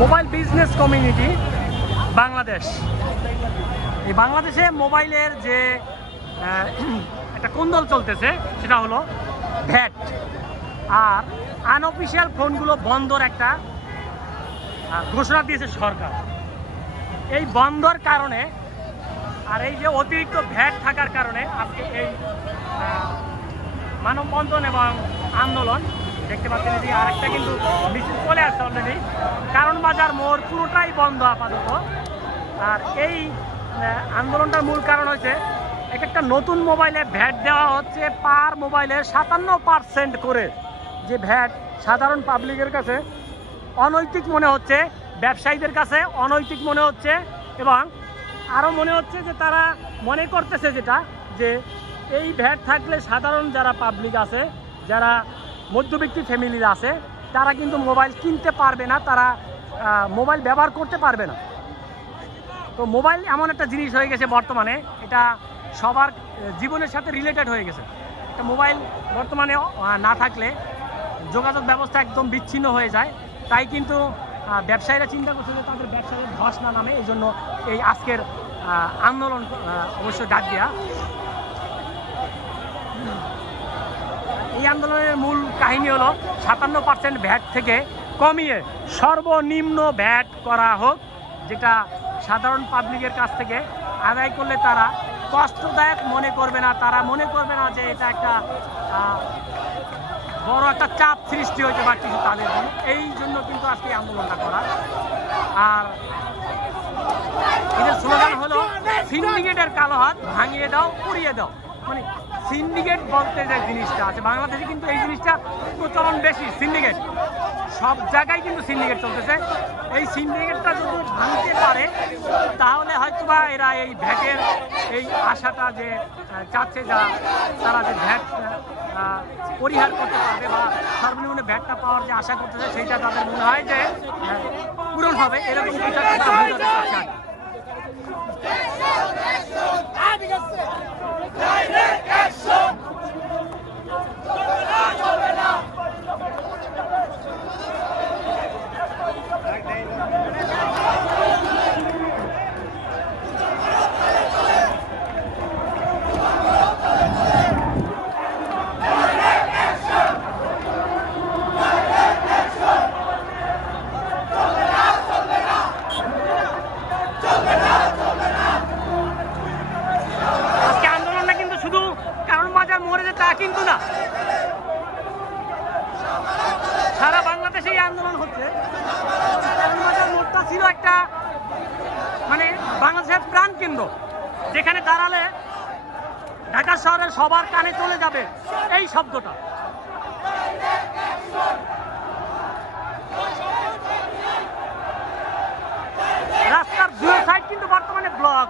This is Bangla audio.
Mobile business community Bangladesh. এই বাংলাদেশে মোবাইলের যে একটা কোন্দল চলতেছে সেটা হলো ভ্যাট আর আনঅফিসিয়াল ফোনগুলো বন্ধর একটা ঘোষণা দিয়েছে সরকার। এই বন্ধর কারণে আর এই যে অতিরিক্ত ভ্যাট থাকার কারণে আজকে এই মানববন্ধন এবং আন্দোলন দেখতে পাচ্ছেন। যে আরেকটা কিন্তু মিছিল চলে আসছে অলরেডি, কারণ বাজার মোড় পুরোটাই বন্ধ আপাতত। আর এই আন্দোলনটার মূল কারণ হচ্ছে একটা নতুন মোবাইলে ভ্যাট দেওয়া হচ্ছে পার মোবাইলে 57% করে, যে ভ্যাট সাধারণ পাবলিকের কাছে অনৈতিক মনে হচ্ছে, ব্যবসায়ীদের কাছে অনৈতিক মনে হচ্ছে এবং আরও মনে হচ্ছে যে তারা মনে করতেছে যেটা যে এই ভ্যাট থাকলে সাধারণ যারা পাবলিক আছে, যারা মধ্যবিত্ত ফ্যামিলি আছে, তারা কিন্তু মোবাইল কিনতে পারবে না, তারা মোবাইল ব্যবহার করতে পারবে না। তো মোবাইল এমন একটা জিনিস হয়ে গেছে বর্তমানে, এটা সবার জীবনের সাথে রিলেটেড হয়ে গেছে। একটা মোবাইল বর্তমানে না থাকলে যোগাযোগ ব্যবস্থা একদম বিচ্ছিন্ন হয়ে যায়। তাই কিন্তু ব্যবসায়ীরা চিন্তা করছে যে তাদের ব্যবসায়ীর ধস না নামে, এই জন্য এই আজকের আন্দোলন অবশ্যই ডাক দেওয়া। এই আন্দোলনের মূল কাহিনী হলো 57% ভ্যাট থেকে কমিয়ে সর্বনিম্ন ভ্যাট করা হোক, যেটা সাধারণ পাবলিকের কাছ থেকে আদায় করলে তারা কষ্টদায়ক মনে করবে না, তারা মনে করবে না যে এটা একটা বড় একটা চাপ সৃষ্টি হইতে পারতেছে তাদের জন্য। এই জন্য কিন্তু আজকে এই আন্দোলনটা করা। আর এদের স্লোগান হলো সিন্ডিকেটের কালো হাত ভাঙিয়ে দাও, উড়িয়ে দাও। মানে সিন্ডিকেট বলতে যে জিনিসটা আছে বাংলাদেশে, কিন্তু এই জিনিসটা প্রচলন বেশি। সিন্ডিকেট সব জায়গায় কিন্তু সিন্ডিকেট চলতেছে। এই সিন্ডিকেটটা যদি ভাঙতে পারে তাহলে হয়তোবা এরা এই ভ্যাটের এই আশাটা যে চাচ্ছে, তারা যে ভ্যাট পরিহার করতে পারবে বা সর্বনিম্ন ভ্যাটটা পাওয়ার যে আশা করতেছে, সেইটা তাদের মনে হয় যে পূরণ হবে, এরকম কিছু একটা বোঝাতে পারছে। কিন্তু না, সারা বাংলাদেশে এই আন্দোলন হচ্ছে। মোড়টা ছিল একটা মানে বাংলাদেশের প্রাণ কেন্দ্র, যেখানে দাঁড়ালে ঢাকা শহরের সবার কানে চলে যাবে এই শব্দটা। রাস্তার দুই সাইড কিন্তু বর্তমানে ব্লক।